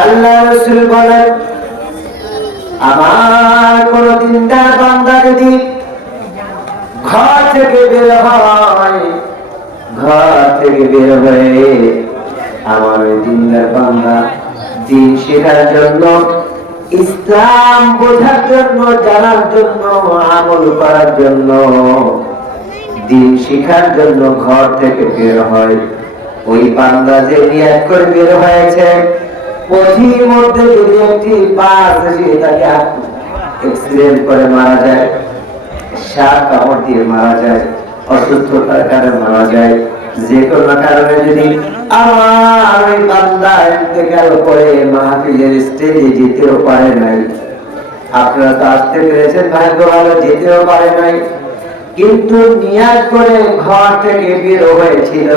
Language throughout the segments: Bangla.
আল্লাহ রসুল বলেন, আমার কোন দিনদার বান্দা যদি ঘর থেকে বের হয়, ঘর থেকে বের হয়ে আমার দিনদার বান্দা দিন শেখার জন্য, ইসলাম বোঝার জন্য, জানার জন্য, আমল করার জন্য দিন শিখার জন্য ঘর থেকে বের হয়। ওই বান্দা যে নিয়াত করে বের হয়েছে পথির মধ্যে যদি একটি এক্সিডেন্ট করে, মারা যায়। সাপ কামড় দিয়ে মারা যায়, অসুস্থতার কারণে মারা যায়। যে কোনো কারণে যদি বান্দা ইন্তেকাল করে মাহফিলের স্টেজে যেতেও পারে নাই। আপনারা তো আসতে পেরেছেন, ভাগ্য ভালো, যেতেও পারে নাই। কিন্তু নিয়াজ করে ঘর থেকে বের হয়েছিল।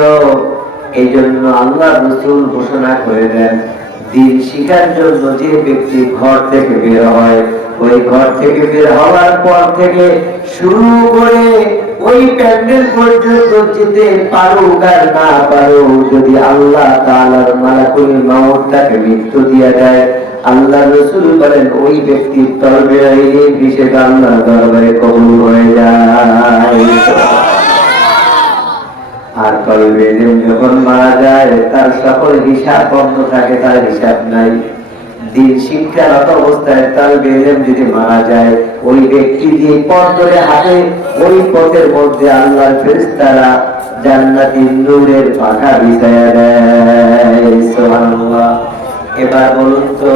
এই জন্য আল্লাহ রসুল ঘোষণা করে দেন দিন শিকার জন্য যে ব্যক্তি ঘর থেকে বের হয়, ওই ঘর থেকে বের হওয়ার পর থেকে শুরু করে ওই প্যান্ডেল পর্যন্ত যেতে পারুক আর না পারুক, যদি আল্লাহ তাআলার মালাকুল মাউত তাকে মৃত্যু দিয়ে দেয়, আল্লাহ রসুল বলেন, ওই ব্যক্তির তরবে বিশেষ আল্লাহ দরবারে কবুল হয়ে যায়। আর কলবে যখন মারা যায়, তার সকল হিসাব বন্ধ থাকে, তার হিসাব নাই। এবার বলুন তো,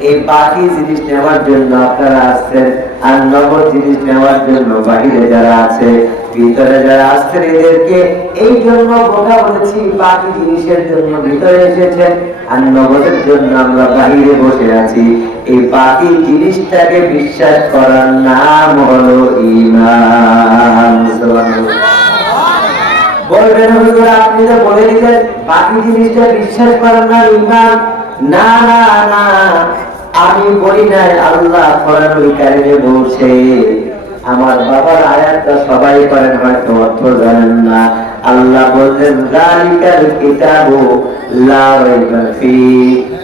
এই বাকি জিনিস নেওয়ার জন্য আপনারা আসছেন আর নগদ জিনিস নেওয়ার জন্য বাহিরে যারা আছে ভিতরে যারা আসছেন, এদেরকে এই জন্য বোকা বলেছি, বাকি জিনিসের জন্য ভিতরে এসেছেন। আর নগদের জন্য আমরা বাহিরে বসে আছি। এই বাকি জিনিসটাকে বিশ্বাস করার নাম হলো ইমান বলবেন আপনি তো বলে দিলেন, বাকি জিনিসটা বিশ্বাস করার নাম ইমান না না না, আমি বলি নাই, আল্লাহ কোরআনুল কারিমে বলছে আমার বাবার আয়াতটা সবাই করেন, হয়তো অর্থ জানেন না। আল্লাহ বললেন জালিকাল কিতাবু লা রাইবা ফি,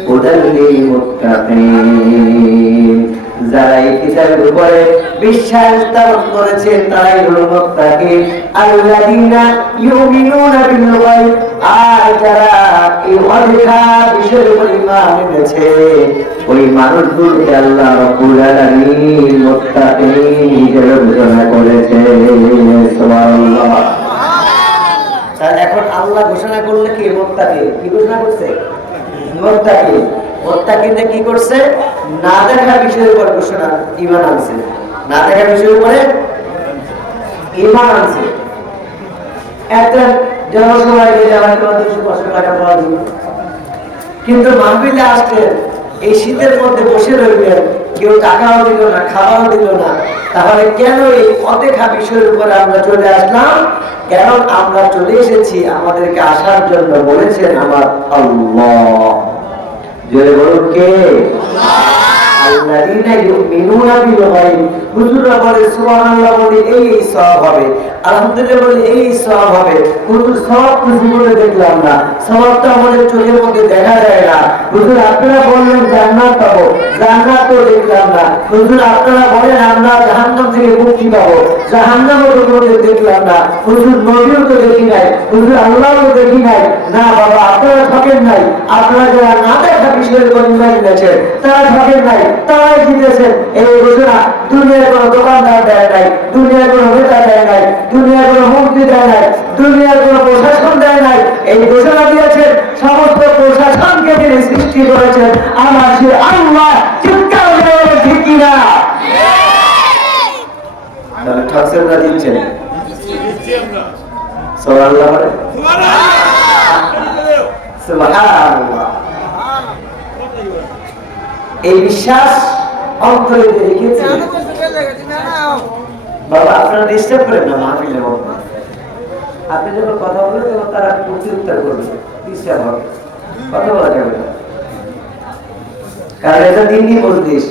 হুদাল লিল মুত্তাকিন। যারা এই কিতাবের উপরে বিশ্বাস স্থাপন করেছে তারাই হলো মুত্তাকি আল্লাযীনা ইউমিনুনা বিল গায়ব আর যারা এই অদেখা বিষয়ের উপর ঈমান এনেছে, ওই মানুষগুলোকে আল্লাহ রাব্বুল আলামিন মুত্তাকিন হিসেবে ঘোষণা করেছে। সুবহানাল্লাহ। এখন আল্লাহ ঘোষণা করলে কি? মুত্তাকি কি ঘোষণা করছে? মুত্তাকি কি করছে? না দেখা বিষয়ের উপর ঘোষণা ঈমান আনছে। না দেখা বিষয়ের উপরে ঈমান আনছে। একটা কিন্তু আসলেন এই শীতের মধ্যে বসে রইলেন কেউ টাকাও দিল না, খাওয়াও দিল না। তাহলে কেন এই অদেখা বিষয়ের উপরে আমরা চলে আসলাম? কেন আমরা চলে এসেছি? আমাদেরকে আসার জন্য বলেছেন আমার আল্লাহ। জোরে বলুন কে? না। আপনারা জান্নাত পাবো। জান্নাত তো দেখলাম না। হুজুর, আপনারা বলেন, আমরা জাহান্নাম থেকে মুক্তি পাবো। দেখলাম না। হুজুর তো দেখি নাই। হুজুর, আল্লাহও দেখি নাই। না বাবা, আপনারা ঠকেন নাই। আপনারা যারা না দেখা বিষয়ের ইমান তারা ঠকেন নাই। তারাই জিতেছেন এই ঘোষণা দুনিয়ার কোনো দোকানদার দেয় নাই, দুনিয়ার কোনো নেতা দেয় নাই, দুনিয়ার কোনো মন্ত্রী দেয় নাই, দুনিয়ার কোনো প্রশাসন দেয় নাই। এই ঘোষণা দিয়েছেন, সমস্ত প্রশাসনকে তিনি সৃষ্টি করেছেন। আমার সে আল্লাহ বলে, ঠিক কিনা না? দিচ্ছেন। সুবহানাল্লাহ বলে? সুবহানাল্লাহ। এই বিশ্বাস অন্তরে রেখেছি বাবা, আপনারা ডিস্টার্ব করেন না, মাহফিলে আপনি যখন কথা বলবেন তখন তারা প্রতি করবে। ডিস্টার্ব হবে। কথা বলা যাবে না। কারণ এটা দিনই বলতিস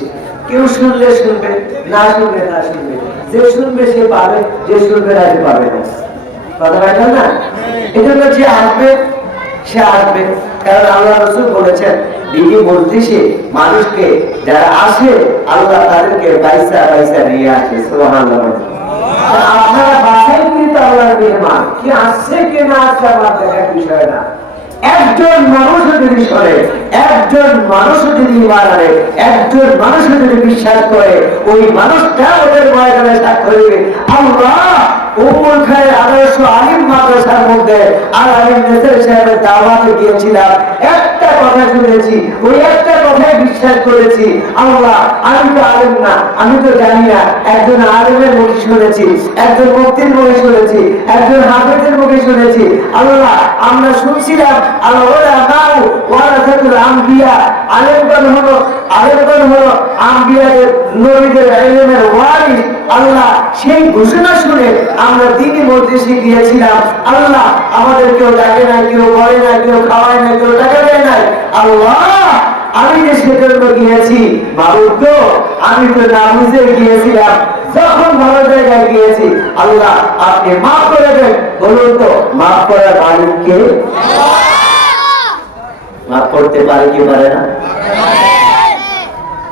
কেউ শুনলে শুনবে, না শুনবে না শুনবে। যে শুনবে, সে পাবে, যে শুনবে না সে পাবে না। কথা বলছেন না? এই জন্য যে আসবে সে আসবে। কারণ আল্লাহ রসুল বলেছেন দিদি মজলিসে মানুষকে যারা আসে, আল্লাহ তাদেরকে পয়সা পয়সা নিয়ে আসে, সুবহানাল্লাহ। বলেন। আর আপনারা বাসায় কিন্তু আল্লাহর মেহমান, কি আসছে কি না আসছে আমার দেখার বিষয় না। একজন মানুষ মানুষ করে, ওই মানুষটা ওদের আল্লাহ আমি তো আলেম জানি না। একজন আলেমের মুখে শুনেছি, একজন মুক্তির মুখে শুনেছি, একজন হাফেজের মুখে শুনেছি। আল্লাহ, আমরা শুনছিলাম, আল্লাহ ওরা নাও ওয়ারাসাতুল আম্বিয়া। আলেমগণ হলো? আলেমগণ হলো আম্বিয়াদের নবীদের ইলমের ওয়ারিস আল্লাহ সেই ঘোষণা শুনে আমরা দিনই মজলিসে গিয়েছিলাম। আল্লাহ আমাদের কেউ ডাকে না কেউ বলে না কেউ খাওয়ায় না কেউ টাকা দেয় নাই। আল্লাহ আমি যে সেজন্য গিয়েছি বাবুর তো আমি তো না বুঝে গিয়েছিলাম যখন ভালো জায়গায় গিয়েছি। আল্লাহ আপনি মাফ করে দেন। বলুন তো মাফ করার মালিককে মাফ করতে পারে কি পারে না?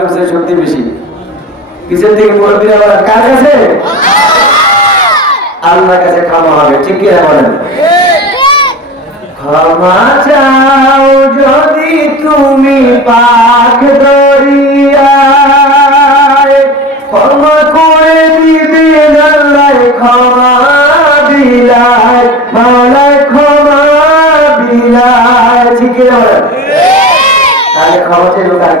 হচ্ছে শক্তি বেশি। পিছন থেকে কার কাছে কাছে ক্ষমা হবে, ঠিক কি বলেন? ক্ষমা চাও যদি তুমি পাক দরিয়ায়, ক্ষমা করে দিবেন আল্লাহ ক্ষমা।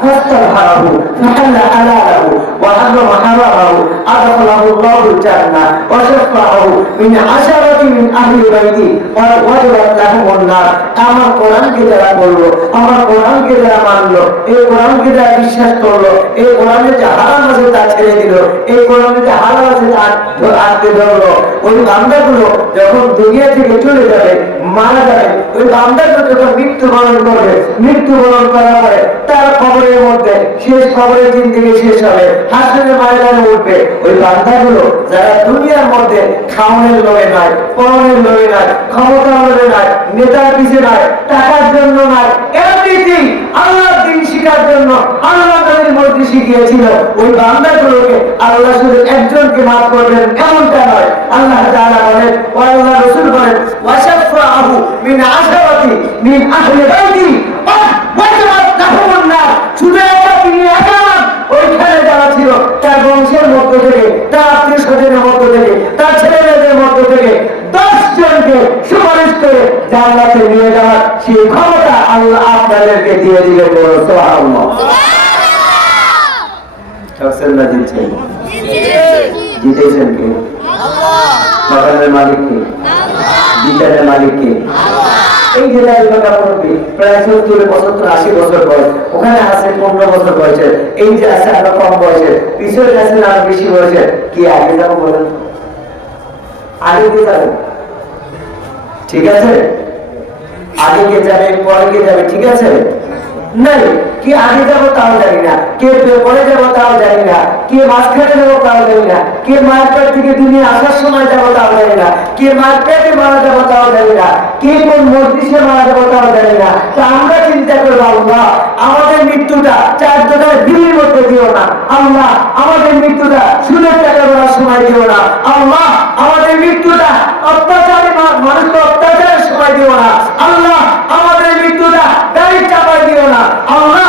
ফাস্তাবহারাহু ফাহাল্লা হালালাহু, ওয়া হাররামা হারামাহু, আদখালাহু আল্লাহুল জান্নাহ, ওয়া শাফাআহু মিন আশারাতি মিন আহলি বাইতি ওয়া ওয়াজাবাত লাহুমুন নার আমার কোরআনকে যারা বলল, আমার কোরআনকে যারা মানলো, এই কোরআনকে যারা বিশ্বাস করল, এই কোরআনে যে হারাম আছে তা ছেড়ে দিল, এই কোরআনে যে হারাম আছে তা আটকে ধরলো? ওই বান্দাগুলো যখন দুনিয়া থেকে চলে যাবে, মারা যাবে, ওই বান্দাগুলো যখন মৃত্যুবরণ করবে, মৃত্যুবরণ করার পরে তার খবরের মধ্যে, শেষ খবরের দিন থেকে শেষ হবে। হাসনের ময়দানে উঠবে। ওই বান্দাগুলো যারা দুনিয়ার মধ্যে খাওয়ানোর লোভে নাই পরনের লোভে নাই ক্ষমতার লোভে নাই নেতার পিছে নাই টাকার জন্য এমনিতেই আল্লাহর দিন শিখার জন্য আল্লাহ মধ্যে শিখিয়েছিল। ওই বান্দাগুলোকে আল্লাহ শুধু একজনকে মাফ করবেন, এমনটা নয়। আল্লাহ তাআলা বলেন ও আল্লাহ রাসূল বলেন ওয়াশাফাহু মিন আশারাতি মিন আহলি বাইতি। তার বংশের মধ্য থেকে তার আত্মীয় স্বজনের মধ্য থেকে তার ছেলে মেয়েদের মধ্য থেকে দশ জনকে সুপারিশ করে জান্নাতে নিয়ে যাওয়ার সেই ক্ষমতা আল্লাহ আপনাদেরকে দিয়ে দিলে বলো জিতছেন? জিতেছেন কে? মালিক কে বিচারের মালিক কে এই যে এলাকা মুরব্বী প্রায় আশি বছর বয়স। ওখানে আছে পনেরো বছর বয়সে এই যে আছে আরও কম বয়সে পিছনে আছে আরও বেশি বয়সে কি আগে যাব বলেন? আগে কে ঠিক আছে? আগে কে যাবে? পরে কে যাবে? ঠিক আছে? নাই, কে আগে যাব তাও জানি না, কে পরে যাব তাও জানি না, কে মাঝখানে যাব তাও জানি না, কে মায়ের পেট থেকে দুনিয়া আসার সময় যাব তাও জানি না, কে মায়ের পেটে মারা যাব তাও জানি না, কে কোন মারা যাব তাও জানি না। তা আমরা চিন্তা করব, আল্লাহ, আমাদের মৃত্যুটা চার দোকানের দিল্লির মধ্যে দিও না। আল্লাহ, আমাদের মৃত্যুটা সুদের টাকা দেওয়ার সময় দিও না। আল্লাহ, আমাদের মৃত্যুটা অত্যাচারী মানুষকে অত্যাচারের সময় দিও না। আল্লাহ আমাদের মৃত্যুটা গাড়ির চাপায় দিও না আল্লাহ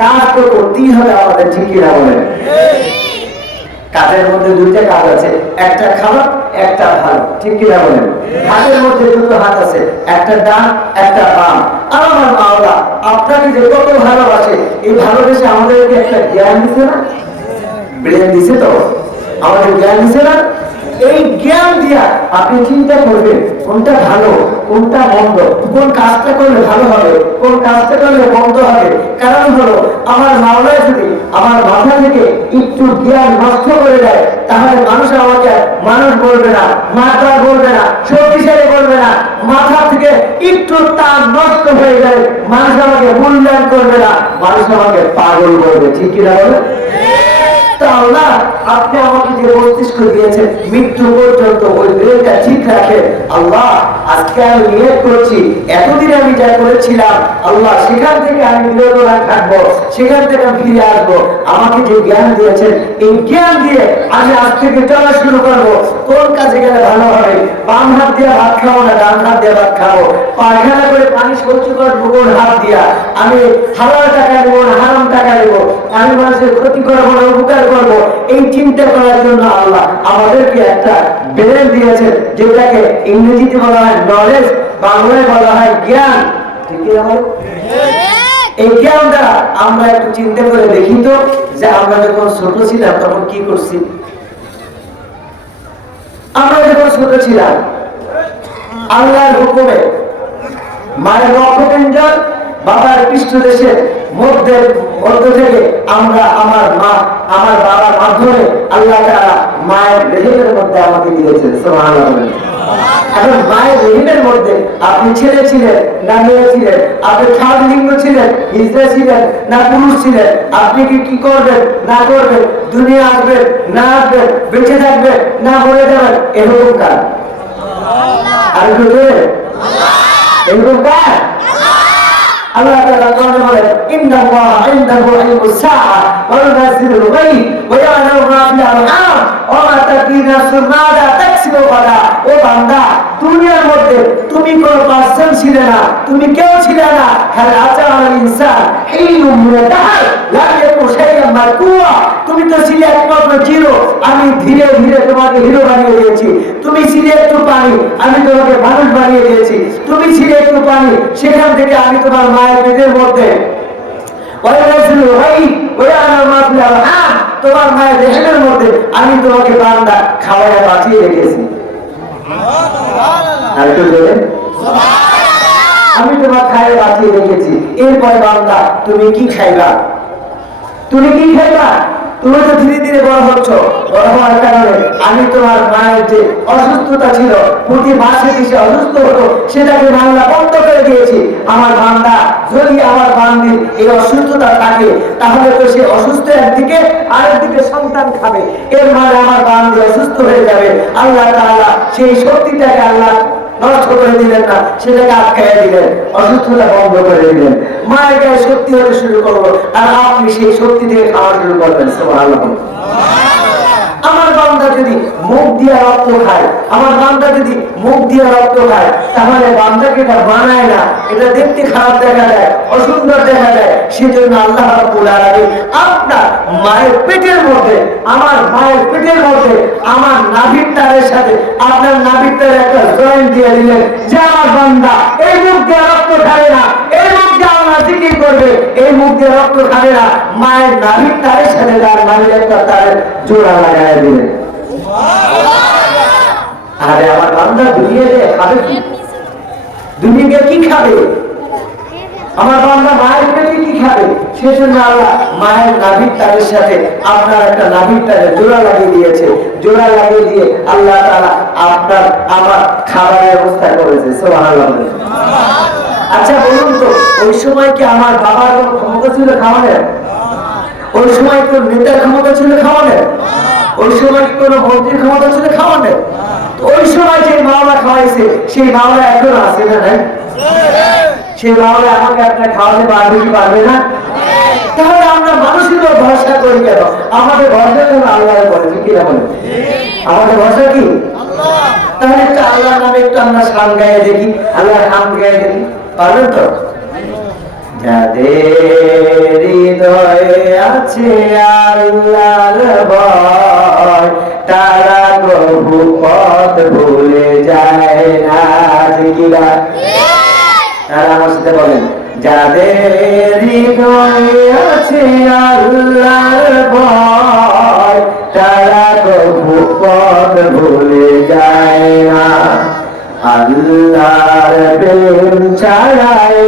কাজ তো করতেই হবে আমাদের, ঠিকই না কাজের মধ্যে দুইটা কাজ আছে, একটা খারাপ একটা ভালো ঠিক হাতের মধ্যে দুটো হাত আছে, একটা ডান একটা বাম আমার মাওলা আপনাকে যে কত ভালোবাসে, এই ভালোবেসে আমাদেরকে একটা জ্ঞান দিছে না? ব্রেন দিছে তো? আমাদের জ্ঞান দিছে না? এই জ্ঞান দিয়া আপনি চিন্তা করবেন কোনটা ভালো, কোনটা মন্দ, কোন কাজটা করলে ভালো হবে, কোন কাজটা করলে মন্দ হবে। কারণ হলো, আমার মাওলায় যদি, আমার মাথা থেকে একটু জ্ঞান নষ্ট করে দেয়, তাহলে মানুষ আমাকে মানুষ বলবে না মাথা বলবে না, শক্তিশালী বলবে না, মাথা থেকে একটু তার নষ্ট হয়ে যায় মানুষ আমাকে মূল্যায়ন করবে না, মানুষ আমাকে পাগল বলবে। ঠিক কিনা বলে আমাকে যে জ্ঞান দিয়েছেন, এই জ্ঞান দিয়ে আমি আজ থেকে চলা শুরু করব। গেলে ভালো হবে। হাত দিয়ে ভাত খাব না, ডান হাত দিয়ে ভাত খাব পায়খানা করে পানি সহ্য হাত দিয়া। আমি হালাল টাকা নেব না, হারাম টাকা নেব। আমি মানুষের ক্ষতি উপকার করব এই চিন্তা করার জন্য আল্লাহ আমাদেরকে একটা ব্রেন দিয়েছেন যেটাকে ইংরেজিতে বলা হয় নলেজ বাংলায় বলা হয় জ্ঞান। ঠিক এই জ্ঞান দ্বারা আমরা একটু চিন্তা করে দেখি তো যে আমরা যখন ছোট ছিলাম তখন কি করছি? আমরা যখন ছোট ছিলাম আল্লাহর হুকুমে মায়ের রক্তপিঞ্জর বাবার পৃষ্ঠদেশের মধ্যে মধ্য থেকে আমরা আমার মা আমার বাবার মাধ্যমে আল্লাহ তাআলা মায়ের রেহেমের মধ্যে আমাকে বলেন। এখন মায়ের রেহিমের মধ্যে আপনি ছেলে ছিলেন না মেয়ে ছিলেন আপনি থার্ড লিঙ্গ ছিলেন হিজড়া ছিলেন না পুরুষ ছিলেন আপনি কি কি করবেন না করবেন দুনিয়া আসবেন না আসবেন বেঁচে থাকবেন না মরে যাবেন এরকম কাজ আর এরকম কাজ আল্লাহ তাআলা কোরআনে বলেন, ইন্নাল্লাহ ইনদাহু ইলমুস সাআ ওয়া ইউনাজ্জিলুল গায়ব ওয়া ইয়ালামু মা ফিল আরহাম ওয়া মা তাদরি নাফসুন মাযা তাকসিবু গাদা ও বান্দা দুনিয়ার মধ্যে তুমি কোন পার্সন ছিলে না, তুমি কেউ ছিলে না। হাল আতাল ইনসান হিলুম মিনাদ দাহর লা ইয়াকুন শাইআন মারকুয়া। তুমি তো ছিলে একমাত্র জিরো। আমি ধীরে ধীরে তোমাকে হিরো বানিয়ে দিয়েছি। তুমি ছিলে একটু পানি, আমি তোমাকে মানুষ বানিয়ে দিয়েছি। তুমি ছিলে একটু পানি, সেখান থেকে আমি তোমার মায়ের পেটের মধ্যে। তোমার মায়ের রেহেমের মধ্যে আমি তোমাকে বান্দা খাওয়ায় বাঁচিয়ে রেখেছি। আমি তোমার খায়ে বাঁচিয়ে রেখেছি। এরপরে বান্দা তুমি কি খাইবা? তুমি কি খাইবা? তুমি তো ধীরে ধীরে বড় হচ্ছ। বড় হওয়ার কারণে আমি তোমার মায়ের যে অসুস্থতা ছিল, প্রতি মাসে সে অসুস্থ হতো, সেটাকে বাংলা বন্ধ করে দিয়েছি। আমার বান্দা, যদি আমার বান্দির এই অসুস্থতা থাকে, তাহলে তো সে অসুস্থ একদিকে, আরেকদিকে সন্তান খাবে। এর মানে আমার বান্দি অসুস্থ হয়ে যাবে। আল্লাহ তাআলা সেই শক্তিটাকে আল্লাহ নষ্ট না দিলেন বন্ধ করে দিলেন। মায়ের হতে শুরু করব আর আপনি সেই শক্তি থেকে খাওয়া শুরু করবেন, সুবহানাল্লাহ। আমার বান্দা যদি মুখ দিয়ে রক্ত খায়, আমার বান্দা যদি মুখ দিয়ে রক্ত খায়, তাহলে বান্দাকে এটা বানায় না। এটা দেখতে খারাপ দেখা যায় অসুন্দর দেখা যায় সেজন্য আল্লাহ রাব্বুল আপনার মায়ের পেটের মধ্যে, আমার মায়ের পেটের মধ্যে, আমার নাভির তারের সাথে আপনার নাভির তারে একটা জয়েন্ট দিয়ে দিলেন। যে আমার বান্দা এই মুখ দিয়ে রক্ত খাবে না, এই মুখ দিয়ে তার আল্লাহ তারের সাথে আপনার একটা নাভির তারে জোড়া লাগিয়ে দিয়েছে। জোড়া লাগিয়ে দিয়ে আল্লাহ তাআলা আপনার, আমার খাবারের ব্যবস্থা করেছে। সুবহানাল্লাহ। আচ্ছা বলুন তো ওই সময় কি আমার বাবার কোনো ক্ষমতা ছিল খাওয়ানোর ওই সময় কোনো নেতার ক্ষমতা ছিল খাওয়ানোর ওই সময় কোনো মন্ত্রীর ক্ষমতা ছিল খাওয়ানোর ওই সময় যে মাওলা খাওয়াইছে সেই মাওলা এখন আছে না নাই? সে মাওলা আমাকে আপনার খাওয়াতে পারবে কি পারবে না? তাহলে আমরা মানুষের উপর ভরসা করি কেন? আমাদের ভরসা কেন আল্লাহ করে কি কিনা বলে আমাদের ভরসা কি? তাহলে একটু আল্লাহ নামে একটু আমরা সান গায়ে দেখি আল্লাহ নাম গায়ে দেখি। পারবেন তো? যাদের হৃদয়ে আছে আল্লাহর ভয়, তারা প্রভু পথ ভুলে যায় না। ঠিকিরা তারা আমার সাথে বলেন, যাদের হৃদয়ে আছে আল্লাহর ভয়, তারা প্রভু পথ ভুলে যায় না। আল্লাহর প্রেম ছাড়াই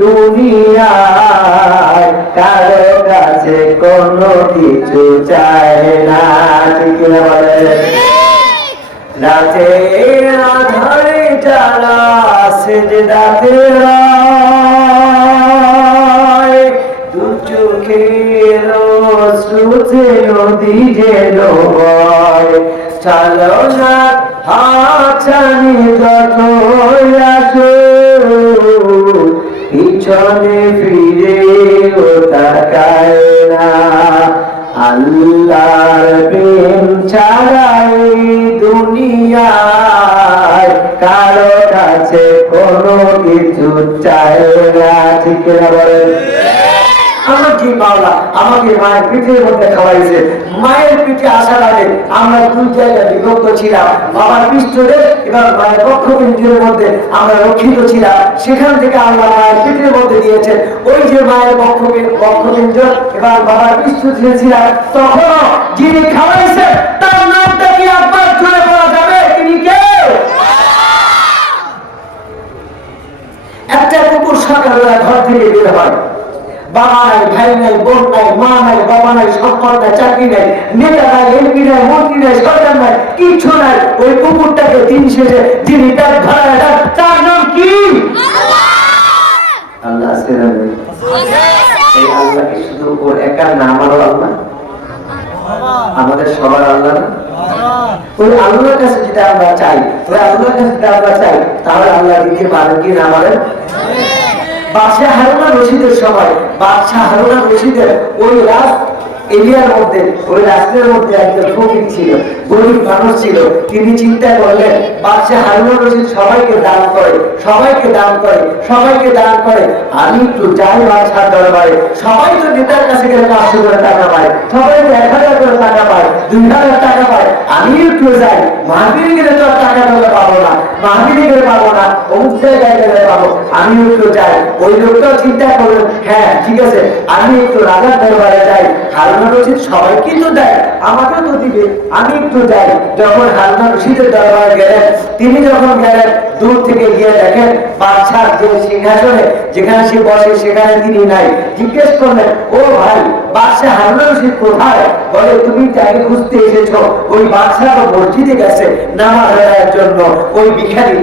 দুনিয়ায় কারও কাছে কোনো কিছু চায় না, ঠিক বলে রাতে আধারে যারা সেজদাতে রয়। দু চোখের শ্রুতে নদী যেন বয় চলো না হাছানি যত আসো পিছনে ফিরে ও তাকায় না। আল্লাহর প্রেম ছাড়াই দুনিয়ায় কারও কাছে কোনো কিছু চায় না। ঠিক না বলেন? মায়ের খাওয়াইছে পিঠে আসার আগে আমরা বাবার পৃষ্ঠদেশ এবং মায়ের মধ্যে আমরা সেখান থেকে আল্লাহ মায়ের পিঠের মধ্যে দিয়েছেন। ওই যে মায়ের পক্ষবিন্দু পক্ষবিন্দু এবং বাবার পৃষ্ঠ ছিলাম তখন যিনি খাওয়াইছেন তার নামটা কি যাবে? তিনি কে? একটা কুকুর সকালবেলা ঘর থেকে বের হয়। বাবা নাই ভাই নাই বোন নাই মা নাই বাবা নাই সম্পদ নাই চাকরি নাই নেতা নাই এমপি নাই মন্ত্রী নাই সরকার নাই কিছু নাই। ওই কুকুরটাকে দিন শেষে যিনি তার দেন, তার নাম কি? আল্লাহ। আছে না নেই? এই শুধু ওর একার না আমারও আল্লাহ? আমাদের সবার আল্লাহ না? ওই আল্লাহর কাছে যেটা আমরা চাই ওই আল্লাহর কাছে যেটা আমরা চাই তাহলে আল্লাহ দিতে পারেন কি না পারেন? বাদশাহ হারুনা রশিদের সময় বাদশাহ হারুনা রশিদের ওই রাজ এরিয়ার মধ্যে, ওই রাষ্ট্রের মধ্যে একজন ফকির ছিল, গরিব মানুষ ছিল। তিনি চিন্তা করলেন, বাদশাহ হারুনা রশিদ সবাইকে দান করে, সবাইকে দান করে, সবাইকে দান করে। আমি একটু যাই বাদশাহ দরবারে। সবাই তো নেতার কাছে গেলে পাঁচশো করে টাকা পায়। সবাই তো এক হাজার করে টাকা পায়, দুই হাজার টাকা পায়। আমি একটু যাই মাহবির গেলে তো টাকা টাকা পাবো না মাহবিরে গেলে পাবো না, অমুক জায়গায় গেলে পাবো। আমি একটু যাই। ওই লোকটাও চিন্তা করলেন হ্যাঁ ঠিক আছে, আমি একটু রাজার দরবারে যাই। হারুনা রশিদ সবাইকে তো দেয় আমাকেও তো দিবে, আমি একটু যাই যখন রশিদের গেলেন, তিনি যখন গেলেন, দূর থেকে গিয়ে দেখেন যে সিংহাসনে যেখানে সে বসে, সেখানে তিনি নাই। জিজ্ঞেস করলেন, ও ভাই, বাদশাহ রশিদ কোথায়? বলে, তুমি তাকে খুঁজতে এসেছ, ওই বাদশাহ মসজিদে গেছে, নামাজ আদায়ের জন্য। ওই ভিখারি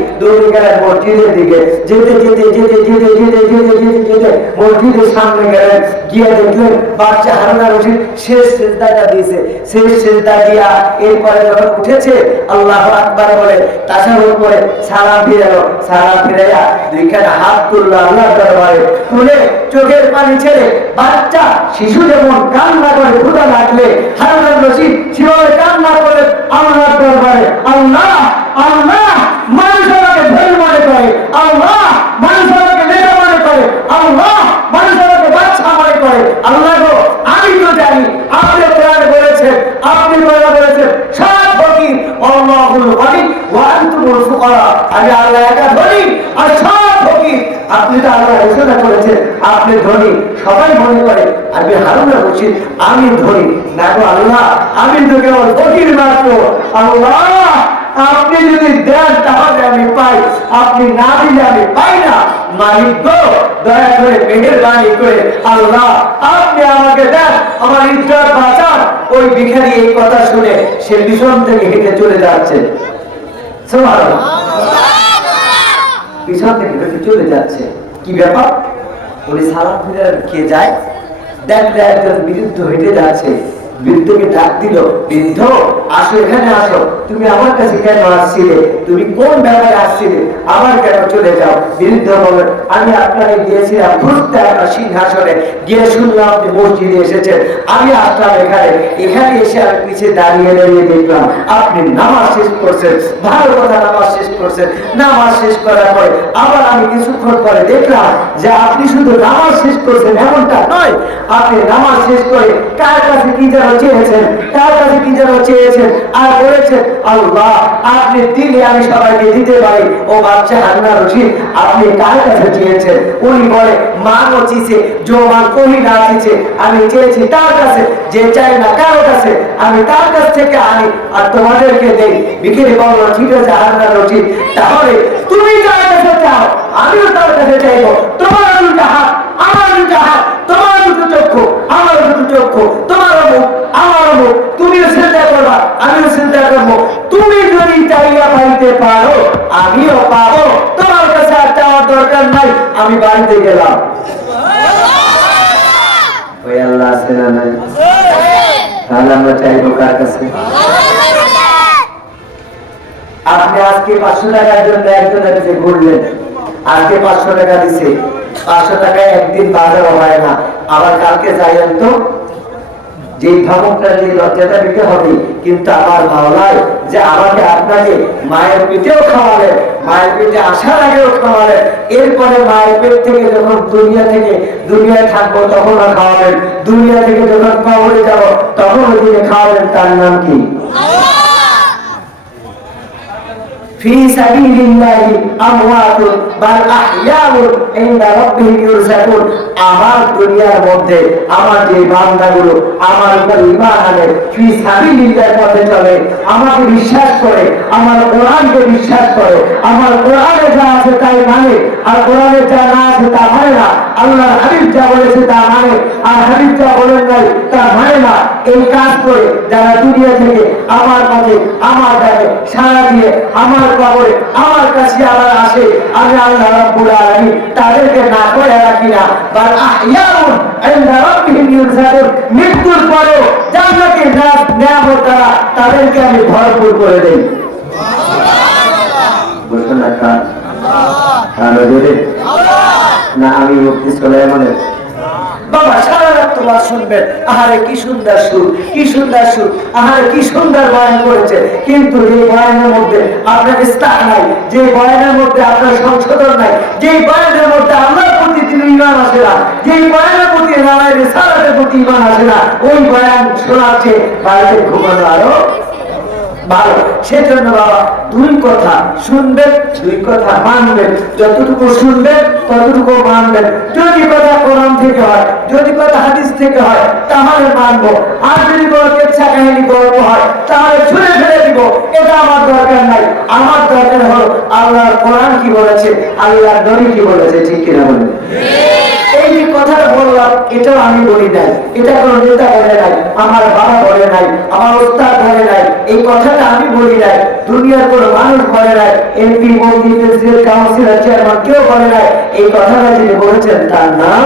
গেলেন মসজিদের দিকে। যেতে যেতে যেতে যেতে যেতে যেতে যেতে যেতে মসজিদের সামনে গেলেন। গিয়ে দেখলেন বাচ্চা হারুনা রশিদ শেষ দিয়েছে। শেষ দিয়া এরপরে যখন উঠেছে, আল্লাহ বলে দুইখানে হাত তুললো আল্লাহ দরবারে। তুলে চোখের পানি ছেড়ে বাচ্চা, শিশু যেমন কান্না করে লাগলে হারুনা রশিদ কান্না করে আল্লাহ দরবারে, আল্লাহ আল্লাহ, মানুষ আমাকে ভুল মনে করে। আল্লাহ মানুষ আমাকে নেতা মনে করে আল্লাহ মানুষ আমাকে বাচ্চা মনে করে আল্লাহ গো আমি তো জানি আপনি কোরআনে বলেছেন আপনি কোরআনে বলেছেন সব ফকির আল্লাহুল গনি ওয়া আনতুমুল ফুকারা আমি আল্লাহ একা ধনী আর সব ফকির। আপনি তো আল্লাহ ঘোষণা করেছেন, আপনি ধনী। সবাই মনে করে, আমি হারুনা রশিদ, আমি ধনী। না আল্লাহ, আমি তো কেবল ফকির মাত্র। আল্লাহ, আপনি যদি দেন, তাহলে আমি পাই। আপনি না দিলে আমি পাই না। মালিক গো, দয়া করে মেহেরবানি করে। আল্লাহ, আপনি আমাকে দেন, আমার ইজ্জত বাঁচান। ওই ভিখারি এই কথা শুনে সে পিছন থেকে হেঁটে চলে যাচ্ছে। পিছন থেকে হেঁটে চলে যাচ্ছে। কি ব্যাপার? উনি সালাম ফিরে খেয়ে যায়? দেখ দেখ বিরুদ্ধ হেঁটে যাচ্ছে। বৃদ্ধকে ডাক দিল, বৃদ্ধ, আসো, এখানে আসো। তুমি আমার কাছে কেন আসছিলে? তুমি কোন ব্যাপারে আসছিলে? আবার কেন চলে যাও? বৃদ্ধ বলে আমি আপনাকে গিয়েছিলাম খুঁজতে আপনার সিংহাসনে। গিয়ে শুনলাম আপনি মসজিদে এসেছেন আমি আসলাম এখানে। এখানে এসে আমি পিছিয়ে দাঁড়িয়ে দাঁড়িয়ে দেখলাম, আপনি নামাজ শেষ করছেন, ভালো কথা নামাজ শেষ করছেন। নামাজ শেষ করার পরে আবার আমি কিছুক্ষণ পরে দেখলাম যে আপনি শুধু নামাজ শেষ করছেন, এমনটা নয়। আপনি নামাজ শেষ করে কার কাছে কি যেন চেয়েছেন কার কাছে কি যেন চেয়েছেন? আর বলেছেন, আল্লাহ, আপনি দিলে আমি সবাইকে দিতে পারি। ও বাচ্চা হান্না রশিদ, আপনি কার কাছে চেয়েছেন? উনি বলে মান চিছে জো মান কহি না চিছে আমি চেয়েছি তার কাছে, যে চাই না কারও কাছে, আমি তার কাছ থেকে আনি, আর তোমাদেরকে দেই। বিকেলে বলো ঠিক আছে হান্না রশিদ, তাহলে তুমি যার কাছে চাও, আমিও তার কাছে চাইব। তোমার দুটা হাত আমার দুটা হাত, তোমার দুটো চক্ষু, আমার দুটো চক্ষু, তোমার মুখ, আমার মুখ, তুমিও চিন্তা করবা, আমিও চিন্তা করব। তুমি যদি চাইয়া পাইতে পারো, আমিও পাবো। তোমার কাছে আর চাওয়ার দরকার নাই, আমি বাড়িতে গেলাম। ওই আল্লাহ আছে না নাই? তাহলে আমরা চাইব কার কাছে? আপনি আজকে পাঁচশো টাকার জন্য একজনের কাছে ঘুরলেন, আজকে পাঁচশো টাকা দিছে। পাঁচশো টাকায় একদিন বাজার হয় না। আবার কালকে যাইয়েন তো যে ধমকটা, যে লজ্জাটা দিতে হবে, কিন্তু আমার মাওলায় যে আমাকে আপনাকে মায়ের পেটেও খাওয়ালেন, মায়ের পেটে আসার আগেও খাওয়ালেন, এরপরে মায়ের পেট থেকে যখন দুনিয়া থেকে দুনিয়ায় থাকব তখনও খাওয়াবেন, দুনিয়া থেকে যখন কবরে যাব তখন ওই দিনে খাওয়াবেন, তার নাম কি? في سبيل الله أموات بل أحياء عند ربهم يرزقون আমার দুনিয়ার মধ্যে আমার যে বান্দাগুলো আমার উপর ঈমান আনে ফি সাবিলিল্লাহর পথে চলে আমাকে বিশ্বাস করে আমার কোরআনকে বিশ্বাস করে আমার কোরআনে যা আছে তাই মানে আর কোরআনে যা না আছে তা মানে না আল্লাহ হাবিব যা বলেছে তা মানে আর হাবিব যা বলেন নাই তা মানে না এই কাজ করে যারা দুনিয়া থেকে আমার কাছে আমার কাছে সারা দিয়ে আমার কবরে, আমার কাছে আবার আসে, আমি আল্লাহ রাব্বুল আলামিন তাদেরকে না করে রাখি না। বাল আহইয়াউন ইনদা রাব্বিহিম ইউরজাকুন মৃত্যুর পরেও জান্নাতের নাম নিয়ামত দ্বারা তাদেরকে আমি ভরপুর করে দেই। কার? জোরে না, আমি মুক্তি সুলাইমানের। বাবা, সারা রাত তোমার শুনবেন। আহারে কি সুন্দর সুর, কি সুন্দর সুর। আহারে কি সুন্দর বয়ান করেছে। কিন্তু এই বয়ানের মধ্যে আপনার স্থান নাই, যে বয়ানের মধ্যে আপনার সংশোধন নাই, যে বয়ানের মধ্যে আল্লাহর প্রতি তিনি ইমান আসে না, যে বয়ানের প্রতি নারায় রিসালাতের প্রতি ইমান আসে না, ওই বয়ান শোনাচ্ছে, বাড়িতে ঘুমানো আরও ভালো। সেজন্য বাবা, দুই কথা শুনবেন দুই কথা মানবেন যতটুকু শুনবেন ততটুকু মানবেন যদি কথা কোরআন থেকে হয়, যদি কথা হাদিস থেকে হয়, তাহলে মানবো। আর যদি কোনো কেচ্ছা কাহিনী গল্প হয়, তাহলে ছুঁড়ে ফেলে দিব। এটা আমার দরকার নাই। আমার দরকার হলো আল্লাহর কোরআন কি বলেছে, আল্লাহর নবী কি বলেছে, ঠিক কিনা বলেন? এই যে কথা বললাম, এটাও আমি বলি নাই। এটা কোনো নেতা বলে নাই, আমার বাবা বলে নাই, আমার ওস্তাদ বলে নাই, এই কথাটা আমি বলি নাই। দুনিয়ার কোনো মানুষ বলে নাই, এমপি, মন্ত্রী, প্রেসিডেন্ট, কাউন্সিলর, চেয়ারম্যান কেউ বলে নাই। এই কথাটা যিনি বলেছেন, তার নাম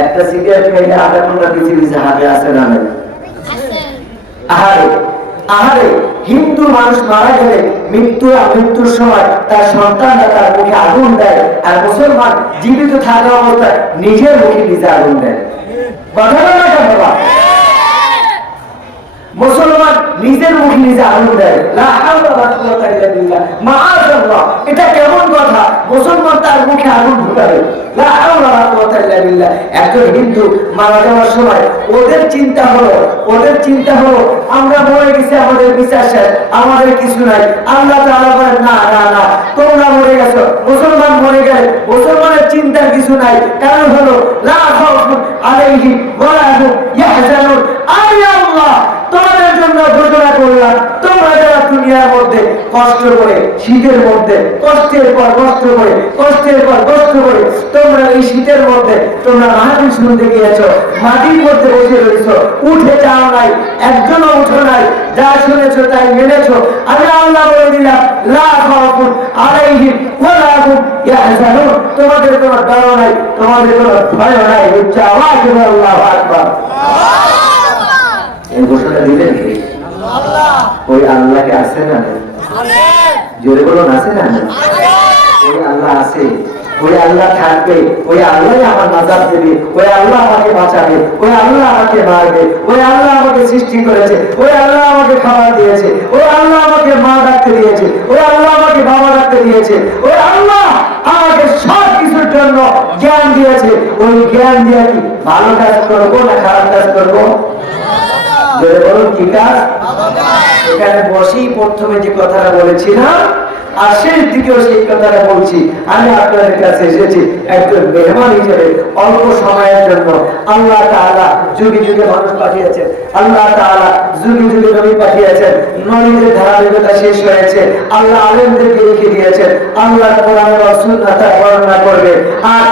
একটা সিগারেট খাইলে আধা ঘণ্টা পৃথিবী জাহাজে আসে না আহারে আহারে হিন্দু মানুষ মারা গেলে মৃত্যু মৃত্যুর সময় তার সন্তানরা তার মুখে আগুন দেয় আর মুসলমান জীবিত থাকা অবস্থায় নিজের মুখে নিজে আগুন দেয়। কথা বলা না বাবা? মুসলমান নিজের মুখে নিজে আগুন দেয়। এটা কেমন কথা? মুসলমান তার মুখে আগুন ঢুকাবে একজন হিন্দু মারা যাওয়ার সময় ওদের চিন্তা হলো, ওদের চিন্তা হলো, আমরা মরে গেছি আমাদের বিচার আমাদের কিছু নাই। তাআলা বলেন, না না না, তোমরা মরে গেছো। মুসলমান মরে গেলে মুসলমানের চিন্তার কিছু নাই। কারণ হলো, লা আমি আল্লাহ, তোমাদের জন্য ঘোষণা করলাম, তোমরা যারা দুনিয়ার মধ্যে কষ্ট করে, শীতের মধ্যে, কষ্টের পর কষ্ট করে, কষ্টের পর কষ্ট করে, তোমরা এই শীতের মধ্যে, তোমরা মাহাতির শুনতে গিয়েছ, মাটির মধ্যে বসে রয়েছ, উঠে যাও নাই, একজনও উঠো নাই, যা শুনেছ তাই মেনেছ। আমি আল্লাহ বলে দিলাম, লা খাওয়াকুন আলাইহিম ওয়ালা হুম ইয়াহজানুন। তোমাদের কোনো ডর নাই, তোমাদের কোনো ভয় নাই, উচ্চ আওয়াজ আল্লাহু আকবার। এই ঘোষণা দিলেন? ওই আল্লাহকে আছে না? জোরে বলুন আছে না? ওই আল্লাহ আছে। ওই আল্লাহ থাকবে। ওই আল্লাহ আমার নাজার দেবে। ওই আল্লাহ আমাকে বাঁচাবে। ওই আল্লাহ আমাকে মারবে। ওই আল্লাহ আমাকে সৃষ্টি করেছে। ওই আল্লাহ আমাকে খাবার দিয়েছে। ওই আল্লাহ আমাকে মা রাখতে দিয়েছে। ওই আল্লাহ আমাকে বাবা রাখতে দিয়েছে। ওই আল্লাহ আমাকে সব কিছুর জন্য জ্ঞান দিয়েছে। ওই জ্ঞান দিয়ে কি ভালো কাজ করব না খারাপ কাজ করব? বলুন কি কাজ? এখানে বসেই প্রথমে যে কথাটা বলেছিলাম আর শেষ দিকেও সেই বলছি আমি আপনাদের কাছে এসেছি একজন মেহমান হিসেবে অল্প সময়ের জন্য। আল্লাহ যুগে যুগে মানুষ পাঠিয়েছেন। আল্লাহ যুগে যুগে নবী পাঠিয়েছেন। নবীদের ধারাবাহিকতা শেষ হয়েছে। আল্লাহ দিয়েছেন। আল্লাহ বর্ণনা করবে। আর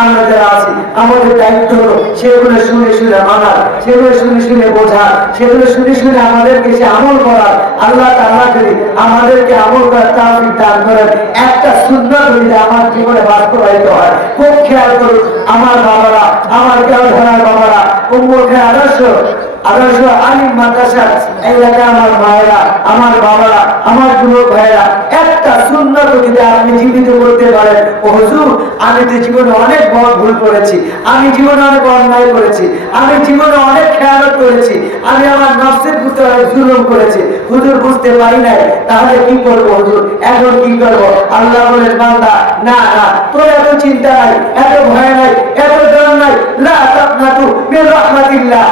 আমরা যারা আছি, আমাদের দায়িত্ব হলো সেগুলো শুনে শুনে মানার, সেগুলো শুনে শুনে বোঝা সেগুলো শুনে শুনে আমাদেরকে সে আমল করার। আল্লাহ তাআলা আমাদেরকে আমল করার তাওফিক দান করেন একটা সুন্দর যদি আমার জীবনে বাস্তবায়িত হয়। খুব খেয়াল করুন, আমার বাবারা, আমার কেউ ধরার বাবারা উম্মুখে আদর্শ আদর্শ আলিম মাদ্রাসা এলাকায় আমার আমার বাবারা, আমার যুবক একটা সুন্নত যদি আপনি জীবিত করতে পারেন। আমি তো জীবনে অনেক বড় ভুল করেছি, আমি জীবনে অনেক অন্যায় করেছি, আমি জীবনে অনেক করেছি, আমি আমার নফসের অনেক জুলুম করেছি। হুজুর, বুঝতে পারি নাই, তাহলে কি করব হুজুর? এখন কি করব? আল্লাহ বলেন, বান্দা, না না, তোর এত চিন্তা নাই, এত ভয় নাই, এত ডর নাই। লা তাকনাতু মির রাহমাতিল্লাহ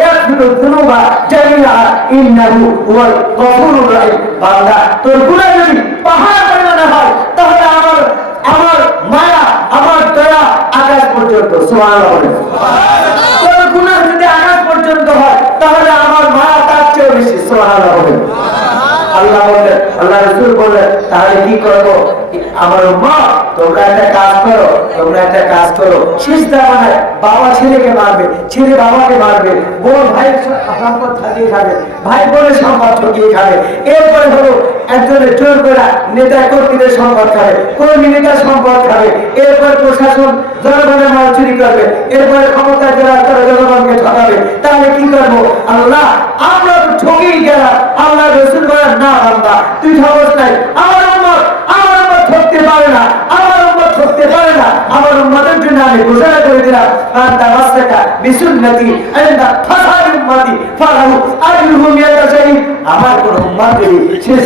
ইয়াগফিরু الذنوب جميعا انه هو الغفور الرحيم বান্দা তোর গুনাহ যদি পাহাড় পরিমাণে হয় তাহলে আমার আমার মায়া আমার দয়া আকাশ পর্যন্ত সুবহানাল্লাহ হবে তোর গুনাহ যদি আকাশ পর্যন্ত হয় তাহলে আমার মায়া তার চেয়েও বেশি সুবহানাল্লাহ বলেন। আল্লাহ বললেন, আল্লাহ রসুল বললেন, তাহলে কি করব? আমার মা তোমরা একটা কাজ করো, তোমরা একটা কাজ করো। শেষ দামানায় বাবা ছেলেকে মারবে, ছেলে বাবাকে মারবে, বোন ভাই সম্পদ থাকিয়ে খাবে, ভাই বোনের সম্পদ ঠকিয়ে খাবে। এরপরে হলো একজনের জোর করে নেতা কর্মীদের সম্পদ খাবে, কর্মী নেতার সম্পদ খাবে। এরপর প্রশাসন জনগণের মাল চুরি করবে, এরপরে ক্ষমতা তারা জনগণকে ঠকাবে। তাহলে কি করব? আল্লাহ আমরা তো ঠকেই গেলাম আল্লাহ রসুল বলেন, না, বান্দা, তুই ঠকস নাই। আমার উম্মত আমার উম্মত ঠকতে পারে না। আমার উম্মত ঠকতে পারে না। আমার উম্মতের জন্য আমি ঘোষণা করে দিলাম, বান্দা বাস্তাকা বিসুন্নতি আইন্দা আমার কোন শেষ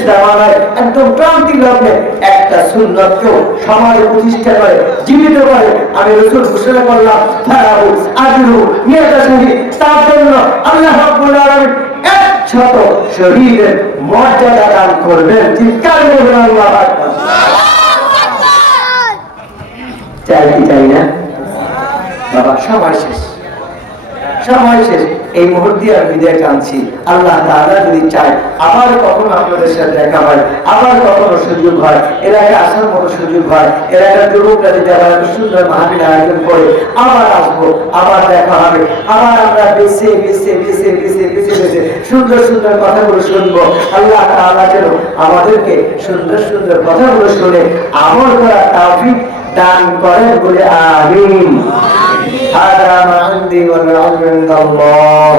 একদম ক্রান্তি লগ্নে একটা সমাজে প্রতিষ্ঠা করে, জীবিত করে। আমি রসুল ঘোষণা করলাম তার জন্য আল্লাহ আলামিন একশত শরীরের মর্যাদা দান করবেন। চিৎকার করবেন আল্লাহ চাই কি চাই না। বাবা সময় শেষ। সময় শেষ। এই মুহূর্তে আমি বিদায় টানছি আল্লাহ তাআলা যদি চায়, আবার কখনো আপনাদের সাথে দেখা হয়, আবার কখনো সুযোগ হয়। এলাকায় আসার মতো সুযোগ হয় এলাকার যুবকরা যদি আবার এত সুন্দর মাহফিল আয়োজন করে, আবার আসব, আবার দেখা হবে, আবার আমরা বেছে বেছে বেছে বেছে বেছে বেছে সুন্দর সুন্দর কথাগুলো শুনব। আল্লাহ তাআলা যেন আমাদেরকে সুন্দর সুন্দর কথাগুলো শুনে আমল করার তাওফিক দান করেন বলে আমিন। هذا ما عندي والعلم عند الله.